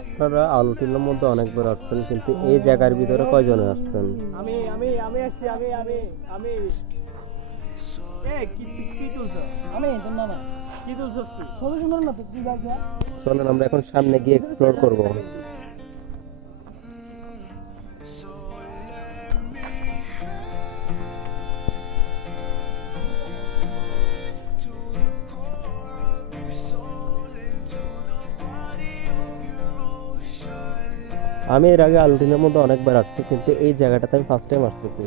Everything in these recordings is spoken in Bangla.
আপনারা আলুটিলার মধ্যে অনেকবার আসছেন, কিন্তু এই জায়গার ভিতরে কয়জনে আসছেন? আমি আমি আমি আসছি আমি এ কি কি তুলছো? আমি তোর নানা কি তুলছস তুই? ছবি সুন্দর না তুই যা যা। চলেন আমরা এখন সামনে গিয়ে এক্সপ্লোর করব। আমি এর আগে আলুটিলার মধ্যে অনেকবার আসছি, কিন্তু এই জায়গাটাতে আমি ফার্স্ট টাইম আসতেছি।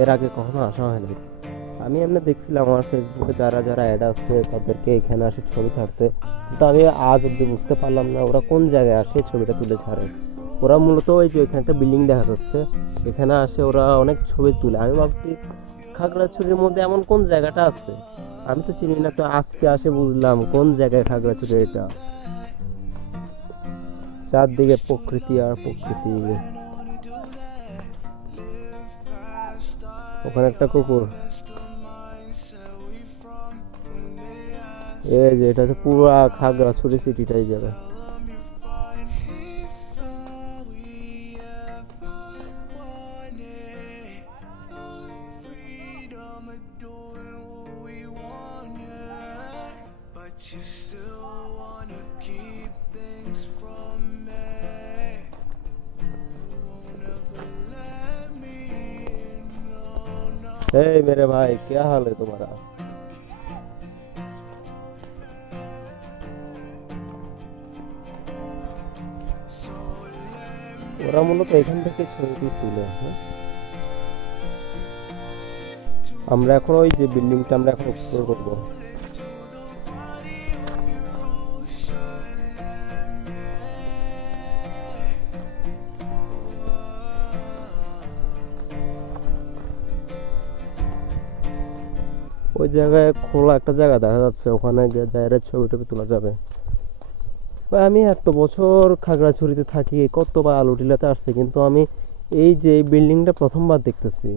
এর আগে কখনো আসা হয়নি। আমি এমনি দেখছিলাম আমার ফেসবুকে যারা যারা অ্যাড আসছে তাদেরকে এখানে আসে ছবি ছাড়তে, কিন্তু আমি আজ অব্দি বুঝতে পারলাম না ওরা কোন জায়গায় আসে ছবিটা তুলে ছাড়ে। ওরা মূলত ওই যে এখানে একটা বিল্ডিং দেখা যাচ্ছে, এখানে আসে ওরা অনেক ছবি তুলে। আমি ভাবছি খাগড়াছড়ির মধ্যে এমন কোন জায়গাটা আছে, আমি তো চিনি না, তো আজকে আসে বুঝলাম কোন জায়গায় খাগড়াছড়ি এটা। চারদিকে প্রকৃতি আর প্রকৃতি। ওখানে একটা কুকুর। এই যে এটা হচ্ছে পুরো খাগড়াছড়ি সিটিটাই যাবে। हे मेरे भाई, क्या हाल है तुम्हारा? ওরা মূলত এখান থেকে ছবি তুলে, হ্যাঁ? আমরা এখন ওই যে বিল্ডিংটা আমরা এখন এক্সপ্লোর করবো। ওই জায়গায় খোলা একটা জায়গা দেখা যাচ্ছে, ওখানে গিয়ে ডাইরেক্ট ছবি টবি তোলা যাবে। ভাই আমি এত বছর খাগড়াছড়িতে থাকি, কতবার আলুটিলাতে আসছি, কিন্তু আমি এই যে এই বিল্ডিংটা প্রথমবার দেখতেছি।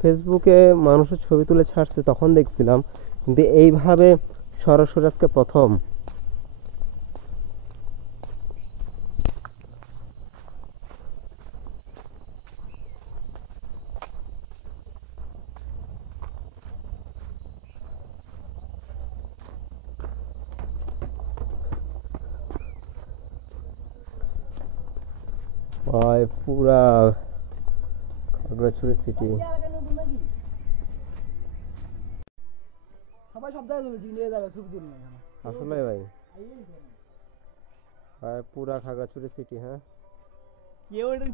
ফেসবুকে মানুষের ছবি তুলে ছাড়ছে তখন দেখছিলাম, কিন্তু এইভাবে সরাসরি আজকে প্রথম। ভাই পুরা খাগড়াছড়ি সিটি। সবাই সব জায়গায় যাবে নিয়ে যাবে ছবি তুলবে এখানে। আসলে ভাই, ভাই পুরা খাগড়াছড়ি সিটি, হ্যাঁ। কেউ এটা